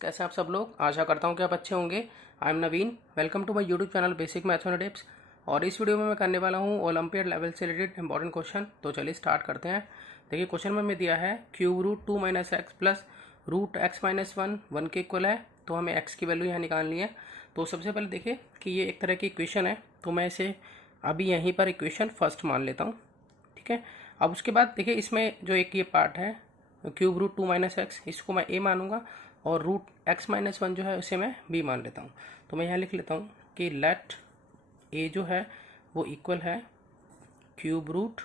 कैसे हैं आप सब लोग। आशा करता हूं कि आप अच्छे होंगे। I am Naveen, welcome to my YouTube channel basic maths and tips. और इस वीडियो में मैं करने वाला हूं ओलंपियाड लेवल से रिलेटेड इंपॉर्टेंट क्वेश्चन। तो चलिए स्टार्ट करते हैं। देखिए क्वेश्चन में दिया है cube root 2 minus X plus root X minus one के इक्वल है। तो हमें एक्स की वैल्यू यहाँ निकालनी है। तो सबसे पहले देखिए कि ये एक तरह की इक्वेशन है, तो मैं इसे अभी यहीं पर इक्वेशन फर्स्ट मान लेता हूँ। ठीक है, अब उसके बाद देखिए इसमें जो एक ये पार्ट है क्यूब रूट 2 माइनस एक्स, इसको मैं ए मानूंगा और रूट एक्स माइनस वन जो है उसे मैं बी मान लेता हूँ। तो मैं यहाँ लिख लेता हूँ कि लेट ए जो है वो इक्वल है क्यूब रूट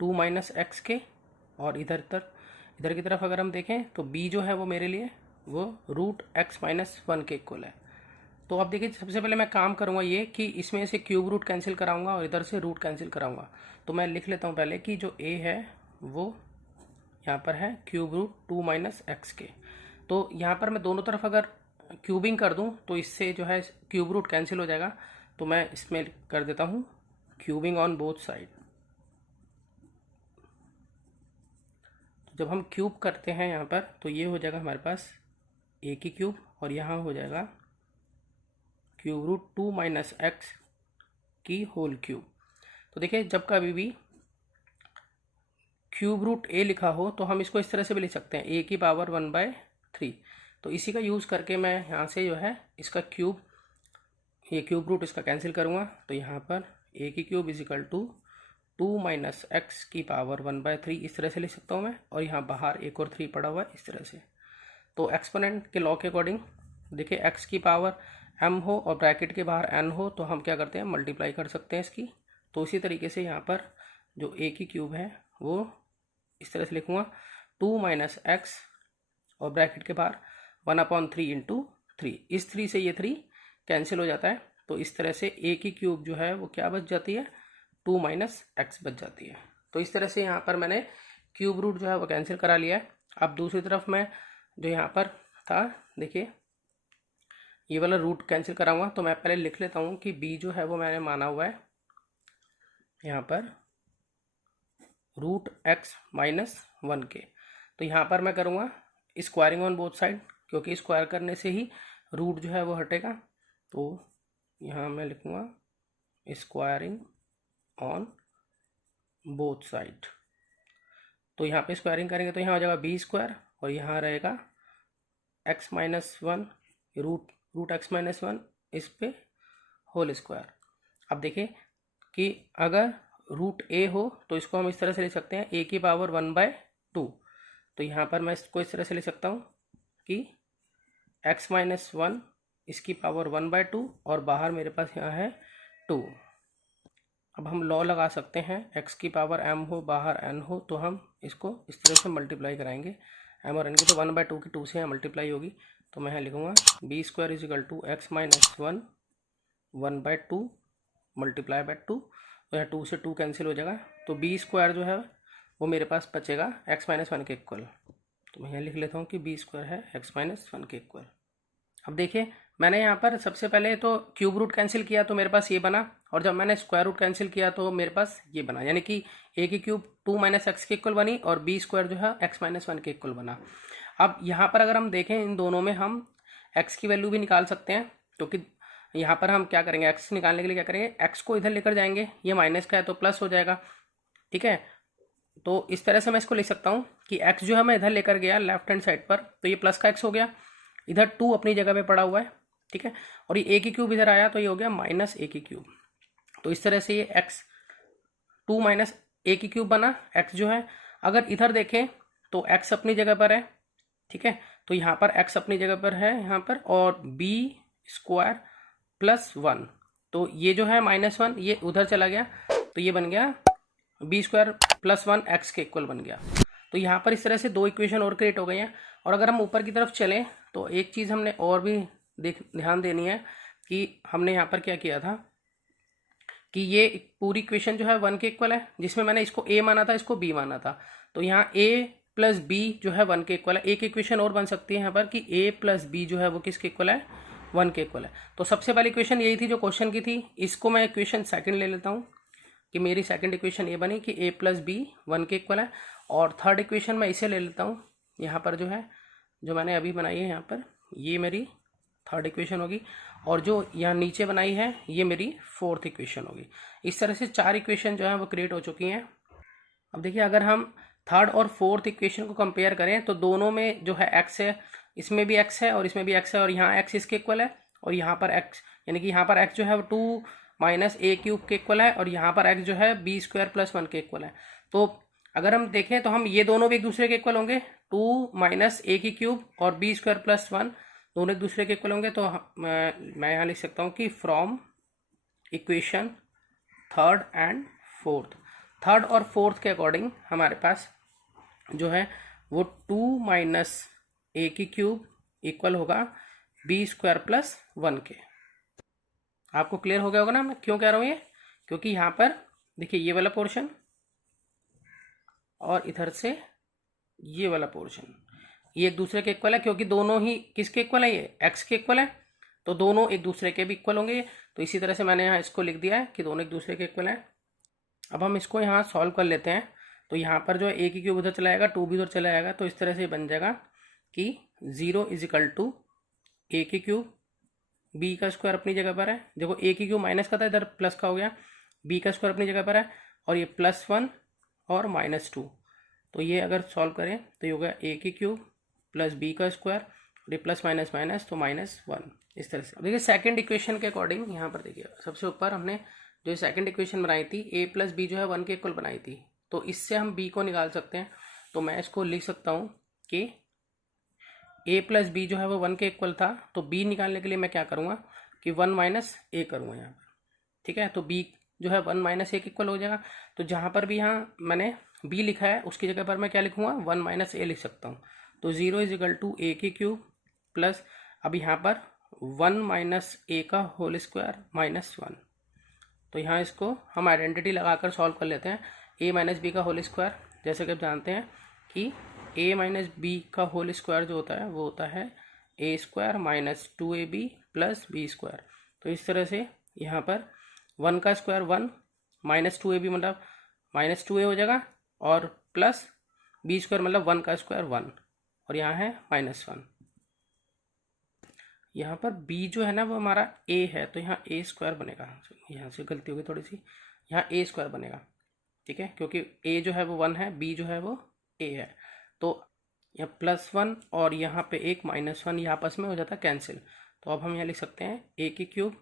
2 माइनस एक्स के, और इधर की तरफ अगर हम देखें तो बी जो है वो मेरे लिए वो रूट एक्स माइनस वन के इक्वल है। तो अब देखिए सबसे पहले मैं काम करूंगा ये कि इसमें से क्यूब रूट कैंसिल कराऊंगा और इधर से रूट कैंसिल कराऊंगा। तो मैं लिख लेता हूँ पहले कि जो ए है वो यहाँ पर है क्यूब रूट 2 माइनस एक्स के। तो यहाँ पर मैं दोनों तरफ अगर क्यूबिंग कर दूँ तो इससे जो है क्यूब रूट कैंसिल हो जाएगा। तो मैं इसमें कर देता हूँ क्यूबिंग ऑन बोथ साइड। तो जब हम क्यूब करते हैं यहाँ पर तो ये हो जाएगा हमारे पास ए की क्यूब और यहाँ हो जाएगा क्यूब रूट 2 माइनस एक्स की होल क्यूब। तो देखिए जब कभी भी क्यूब रूट ए लिखा हो तो हम इसको इस तरह से भी लिख सकते हैं ए की पावर 1/3। तो इसी का यूज़ करके मैं यहाँ से जो है इसका क्यूब, ये क्यूब रूट इसका कैंसिल करूँगा। तो यहाँ पर ए की cube is equal to 2 minus X की पावर 1/3 इस तरह से लिख सकता हूँ मैं, और यहाँ बाहर एक और 3 पड़ा हुआ है इस तरह से। तो एक्सपोनेंट के लॉ के अकॉर्डिंग देखिए एक्स की पावर एम हो और ब्रैकेट के बाहर एन हो तो हम क्या करते हैं मल्टीप्लाई कर सकते हैं इसकी। तो इसी तरीके से यहाँ पर जो ए की क्यूब है वो इस तरह से लिखूँगा 2 माइनस एक्स और ब्रैकेट के बाहर 1/3 इंटू 3। इस 3 से ये 3 कैंसिल हो जाता है। तो इस तरह से ए की क्यूब जो है वो क्या बच जाती है 2 माइनस एक्स बच जाती है। तो इस तरह से यहाँ पर मैंने क्यूब रूट जो है वो कैंसिल करा लिया है। अब दूसरी तरफ मैं जो यहाँ पर था देखिए ये वाला रूट कैंसिल कराऊंगा। तो मैं पहले लिख लेता हूँ कि बी जो है वो मैंने माना हुआ है यहाँ पर रूट एक्स माइनस वन के। तो यहाँ पर मैं करूँगा स्क्वायरिंग ऑन बोथ साइड, क्योंकि स्क्वायर करने से ही रूट जो है वो हटेगा। तो यहाँ मैं लिखूँगा स्क्वायरिंग ऑन बोथ साइड। तो यहाँ पे स्क्वायरिंग करेंगे तो यहाँ हो जाएगा बी स्क्वायर और यहाँ रहेगा X minus one root X minus one इस पे होल स्क्वायर। अब देखिए कि अगर रूट ए हो तो इसको हम इस तरह से लिख सकते हैं ए की पावर 1/2। तो यहाँ पर मैं इसको इस तरह से लिख सकता हूँ कि एक्स माइनस वन इसकी पावर 1/2 और बाहर मेरे पास यहाँ है 2। अब हम लॉ लगा सकते हैं एक्स की पावर एम हो बाहर एन हो तो हम इसको इस तरह से मल्टीप्लाई कराएंगे। एम और एन की तो 1/2 की 2 से मल्टीप्लाई होगी। तो मैं यहाँ लिखूँगा B square is equal to X minus one 1/2 multiply by 2। तो यहाँ 2 से 2 कैंसिल हो जाएगा। तो बी स्क्वायर जो है वो मेरे पास बचेगा एक्स माइनस वन के इक्वल। तो मैं यहाँ लिख लेता हूँ कि बी स्क्वायर है एक्स माइनस वन के इक्वल। अब देखिए मैंने यहाँ पर सबसे पहले तो क्यूब रूट कैंसिल किया तो मेरे पास ये बना, और जब मैंने स्क्वायर रूट कैंसिल किया तो मेरे पास ये बना, यानी कि ए की क्यूब 2 माइनस एक्स के इक्वल बनी और बी स्क्वायर जो है एक्स माइनस वन के इक्वल बना। अब यहाँ पर अगर हम देखें इन दोनों में हम एक्स की वैल्यू भी निकाल सकते हैं, क्योंकि यहाँ पर हम क्या करेंगे एक्स निकालने के लिए क्या करेंगे एक्स को इधर लेकर जाएंगे, ये माइनस का है तो प्लस हो जाएगा। ठीक है, तो इस तरह से मैं इसको लिख सकता हूँ कि एक्स जो है मैं इधर लेकर गया लेफ्ट हैंड साइड पर तो ये प्लस का एक्स हो गया, इधर 2 अपनी जगह पे पड़ा हुआ है। ठीक है, और ये ए की क्यूब इधर आया तो ये हो गया माइनस ए की क्यूब। तो इस तरह से ये एक्स 2 माइनस ए की क्यूब बना। एक्स जो है अगर इधर देखें तो एक्स अपनी जगह पर है। ठीक है, तो यहाँ पर एक्स अपनी जगह पर है यहाँ पर, और बी स्क्वायर प्लस वन, तो ये जो है -1 ये उधर चला गया तो ये बन गया B square plus one X के इक्वल बन गया। तो यहाँ पर इस तरह से 2 इक्वेशन और क्रिएट हो गई हैं। और अगर हम ऊपर की तरफ चलें तो एक चीज़ हमने और भी ध्यान देनी है कि हमने यहाँ पर क्या किया था कि ये पूरी इक्वेशन जो है 1 के इक्वल है, जिसमें मैंने इसको ए माना था इसको बी माना था। तो यहाँ ए प्लस बी जो है 1 के इक्वल है। एक इक्वेशन और बन सकती है यहाँ पर कि ए प्लस बी जो है वो किसके इक्वल है 1 के इक्वल है। तो सबसे पहली इक्वेशन यही थी जो क्वेश्चन की थी, इसको मैं इक्वेशन सेकंड ले लेता हूँ कि मेरी सेकंड इक्वेशन ये बनी कि ए प्लस बी 1 के इक्वल है। और थर्ड इक्वेशन मैं इसे ले लेता हूँ यहाँ पर जो है जो मैंने अभी बनाई है यहाँ पर ये मेरी थर्ड इक्वेशन होगी, और जो यहाँ नीचे बनाई है ये मेरी फोर्थ इक्वेशन होगी। इस तरह से 4 इक्वेशन जो है वो क्रिएट हो चुकी हैं। अब देखिए अगर हम थर्ड और फोर्थ इक्वेशन को कंपेयर करें तो दोनों में जो है एक्स है, इसमें भी एक्स है और इसमें भी एक्स है, और यहाँ एक्स इसके इक्वल है, और यहाँ पर एक्स यानी कि यहाँ पर एक्स जो है वो 2 माइनस ए क्यूब के इक्वल है, और यहाँ पर एक्स जो है बी स्क्वायर प्लस 1 के इक्वल है। तो अगर हम देखें तो हम ये दोनों भी एक दूसरे के इक्वल होंगे, 2 माइनस ए की क्यूब और बी स्क्वायर प्लस 1 दोनों एक दूसरे के इक्वल होंगे। तो मैं यहाँ लिख सकता हूँ कि from equation third and fourth, third और फोर्थ के अकॉर्डिंग हमारे पास जो है वो 2 माइनस ए की क्यूब इक्वल होगा बी स्क्वायर प्लस 1 के। आपको क्लियर हो गया होगा ना मैं क्यों कह रहा हूँ ये, क्योंकि यहाँ पर देखिए ये वाला पोर्शन और इधर से ये वाला पोर्शन ये एक दूसरे के इक्वल है, क्योंकि दोनों ही किसके इक्वल है, ये एक्स के इक्वल है, तो दोनों एक दूसरे के भी इक्वल होंगे। तो इसी तरह से मैंने यहाँ इसको लिख दिया है कि दोनों एक दूसरे के इक्वल है। अब हम इसको यहाँ सॉल्व कर लेते हैं। तो यहाँ पर जो है ए की क्यूब उधर चला जाएगा, 2 भी उधर चला जाएगा, तो इस तरह से बन जाएगा कि 0 इज इक्वल टू ए की क्यूब, बी का स्क्वायर अपनी जगह पर है, देखो ए की क्यूब माइनस का था इधर प्लस का हो गया, बी का स्क्वायर अपनी जगह पर है, और ये +1 और -2। तो ये अगर सॉल्व करें तो ये होगा ए की क्यूब प्लस बी का स्क्वायर, और ये प्लस माइनस माइनस तो -1 इस तरह से। अब देखिए सेकंड इक्वेशन के अकॉर्डिंग यहाँ पर देखिए सबसे ऊपर हमने जो सेकंड इक्वेशन बनाई थी ए प्लस बी जो है 1 के इक्वल बनाई थी, तो इससे हम बी को निकाल सकते हैं। तो मैं इसको लिख सकता हूँ कि ए प्लस बी जो है वो 1 के इक्वल था, तो बी निकालने के लिए मैं क्या करूँगा कि 1 माइनस ए करूँगा यहाँ पर, ठीक है। तो बी जो है 1 माइनस ए के इक्वल हो जाएगा। तो जहाँ पर भी यहाँ मैंने बी लिखा है उसकी जगह पर मैं क्या लिखूँगा 1 माइनस ए लिख सकता हूँ। तो 0 इज इक्वल टू ए की क्यूब प्लस अब यहाँ पर 1 माइनस ए का होल स्क्वायर -1। तो यहाँ इसको हम आइडेंटिटी लगाकर सॉल्व कर लेते हैं। ए माइनस बी का होल स्क्वायर, जैसे कि आप जानते हैं कि ए माइनस बी का होल स्क्वायर जो होता है वो होता है a square minus 2ab plus b square. तो इस तरह से यहाँ पर 1 का स्क्वायर 1 माइनस 2ab मतलब -2a हो जाएगा, और प्लस बी स्क्वायर मतलब 1 का स्क्वायर 1, और यहाँ है -1। यहाँ पर b जो है ना वो हमारा a है, तो यहाँ a स्क्वायर बनेगा, यहाँ से गलती होगी थोड़ी सी, यहाँ a स्क्वायर बनेगा, ठीक है, क्योंकि a जो है वो 1 है, b जो है वो a है। तो यहाँ +1 और यहाँ पे एक -1 ये आपस में हो जाता है कैंसिल। तो अब हम यहाँ लिख सकते हैं a की क्यूब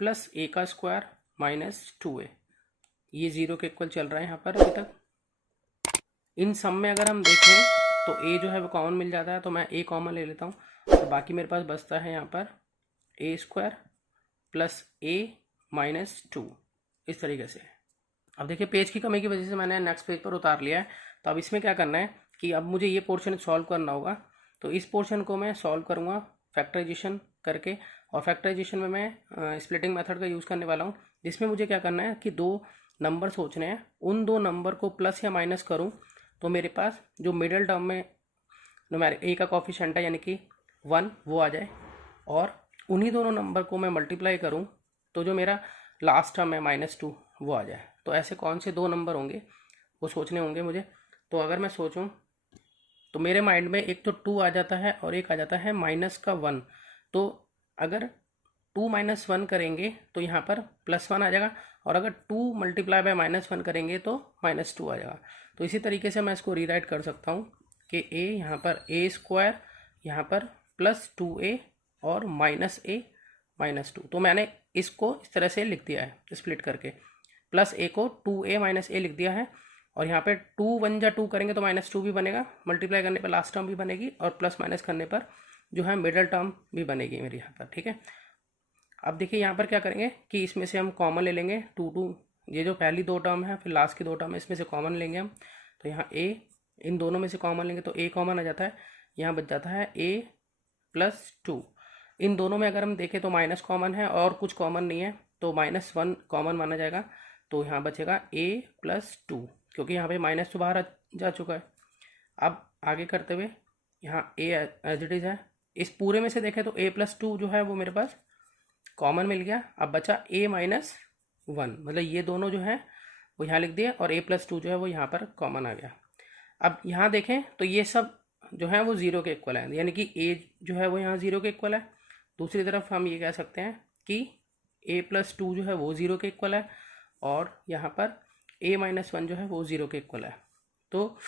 प्लस a का स्क्वायर -2a, ये 0 के इक्वल चल रहा है यहाँ पर अभी तक। इन सब में अगर हम देखें तो a जो है वो कॉमन मिल जाता है, तो मैं a कॉमन ले लेता हूँ, तो बाकी मेरे पास बचता है यहाँ पर a स्क्वायर प्लस a -2 इस तरीके से। अब देखिए पेज की कमी की वजह से मैंने नेक्स्ट पेज पर उतार लिया है। तो अब इसमें क्या करना है कि अब मुझे ये पोर्शन सॉल्व करना होगा। तो इस पोर्शन को मैं सॉल्व करूँगा फैक्टराइजेशन करके, और फैक्टराइजेशन में मैं स्प्लिटिंग मेथड का यूज़ करने वाला हूँ, जिसमें मुझे क्या करना है कि 2 नंबर सोचने हैं, उन 2 नंबर को प्लस या माइनस करूँ तो मेरे पास जो मिडिल टर्म में न्यूमेरिक ए का कोफिशिएंट है यानी कि 1 वो आ जाए, और उन्हीं दोनों नंबर को मैं मल्टीप्लाई करूँ तो जो मेरा लास्ट टर्म है -2 वो आ जाए। तो ऐसे कौन से 2 नंबर होंगे वो सोचने होंगे मुझे। तो अगर मैं सोचूं तो मेरे माइंड में एक तो 2 आ जाता है और एक आ जाता है -1। तो अगर 2 - 1 करेंगे तो यहाँ पर +1 आ जाएगा, और अगर 2 मल्टीप्लाई बाय -1 करेंगे तो -2 आ जाएगा। तो इसी तरीके से मैं इसको रीराइट कर सकता हूँ कि a यहाँ पर a स्क्वायर यहाँ पर +2a और -a -2। तो मैंने इसको इस तरह से लिख दिया है स्प्लिट करके, प्लस a को 2a -a लिख दिया है, और यहाँ पे 2 1 जा 2 करेंगे तो -2 भी बनेगा, मल्टीप्लाई करने पर लास्ट टर्म भी बनेगी, और प्लस माइनस करने पर जो है मिडल टर्म भी बनेगी मेरी यहाँ पर, ठीक है। अब देखिए यहाँ पर क्या करेंगे कि इसमें से हम कॉमन ले लेंगे 2 ये जो पहली 2 टर्म है फिर लास्ट की 2 टर्म है इसमें से कॉमन लेंगे हम। तो यहाँ a इन दोनों में से कॉमन लेंगे तो a कॉमन आ जाता है, यहाँ बच जाता है a +2। इन दोनों में अगर हम देखें तो माइनस कॉमन है और कुछ कॉमन नहीं है, तो -1 कॉमन माना जाएगा। तो यहाँ बचेगा a +2, क्योंकि यहाँ पे माइनस तो बाहर जा चुका है। अब आगे करते हुए यहाँ a एज इट इज़ है, इस पूरे में से देखें तो a +2 जो है वो मेरे पास कॉमन मिल गया। अब बचा a -1, मतलब ये दोनों जो है वो यहाँ लिख दिया, और a +2 जो है वो यहाँ पर कॉमन आ गया। अब यहाँ देखें तो ये सब जो है वो 0 के इक्वल है, यानी कि a जो है वो यहाँ 0 के इक्वल है। दूसरी तरफ हम ये कह सकते हैं कि a+2 जो है वो 0 के इक्वल है, और यहाँ पर a-1 जो है वो 0 के इक्वल है। तो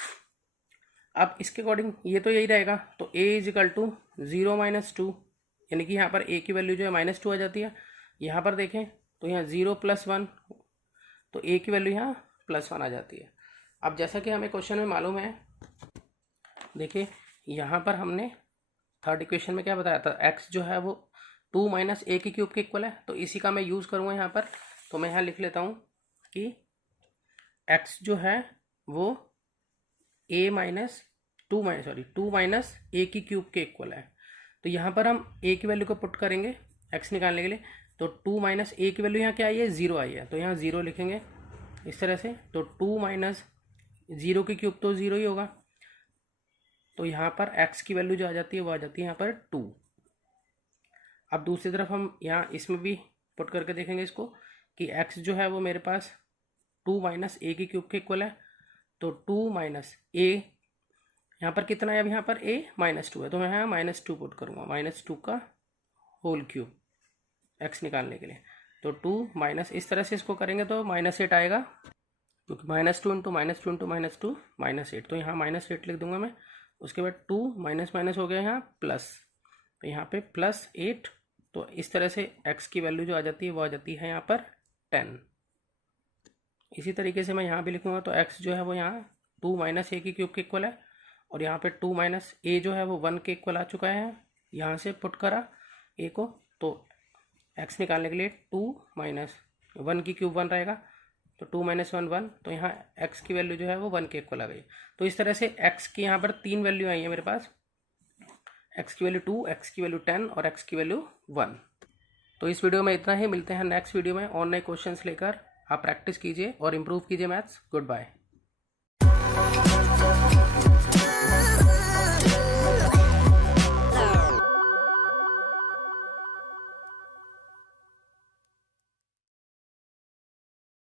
अब इसके अकॉर्डिंग ये तो यही रहेगा, तो a = 0 - 2, यानी कि यहाँ पर a की वैल्यू जो है -2 आ जाती है। यहाँ पर देखें तो यहाँ 0 + 1, तो a की वैल्यू यहाँ +1 आ जाती है। अब जैसा कि हमें क्वेश्चन में मालूम है, देखिए यहाँ पर हमने थर्ड इक्वेशन में क्या बताया था, x जो है वो 2 - a³ के इक्वल है, तो इसी का मैं यूज़ करूँगा यहाँ पर। तो मैं यहाँ लिख लेता हूँ कि x जो है वो 2 - a³ के इक्वल है। तो यहाँ पर हम a की वैल्यू को पुट करेंगे x निकालने के लिए, तो 2 - a की वैल्यू यहाँ क्या आई है, 0 आई है, तो यहाँ 0 लिखेंगे इस तरह से। तो 2 - 0³ तो 0 ही होगा, तो यहाँ पर x की वैल्यू जो आ जाती है वो आ जाती है यहाँ पर 2। अब दूसरी तरफ हम यहाँ इसमें भी पुट करके देखेंगे इसको कि x जो है वो मेरे पास 2 - a³ के इक्वल है, तो 2 - a यहाँ पर कितना है, अब यहाँ पर a -2 है, तो मैं यहाँ -2 पुट करूँगा, -2 का होल क्यूब x निकालने के लिए। तो 2 इस तरह से इसको करेंगे तो -8 आएगा, क्योंकि -2 × -2 × -2 -8, तो यहाँ -8 लिख दूंगा मैं। उसके बाद 2 माइनस हो गया यहाँ प्लस, तो यहाँ पे +8, तो इस तरह से x की वैल्यू जो आ जाती है वो आ जाती है यहाँ पर 10। इसी तरीके से मैं यहाँ भी लिखूँगा, तो x जो है वो यहाँ 2 - a³ के इक्वल है, और यहाँ पे 2 - a जो है वो 1 के इक्वल आ चुका है। यहाँ से पुट करा a को, तो x निकालने के लिए 2 - 1³ 1 रहेगा, तो 2 - 1 1, तो यहाँ x की वैल्यू जो है वो 1 के इक्वल आ गई। तो इस तरह से x की यहाँ पर 3 वैल्यू आई है मेरे पास, x की वैल्यू 2, x की वैल्यू 10 और x की वैल्यू 1। तो इस वीडियो में इतना ही, मिलते हैं नेक्स्ट वीडियो में और नए क्वेश्चंस लेकर। आप प्रैक्टिस कीजिए और इम्प्रूव कीजिए मैथ्स। Good bye.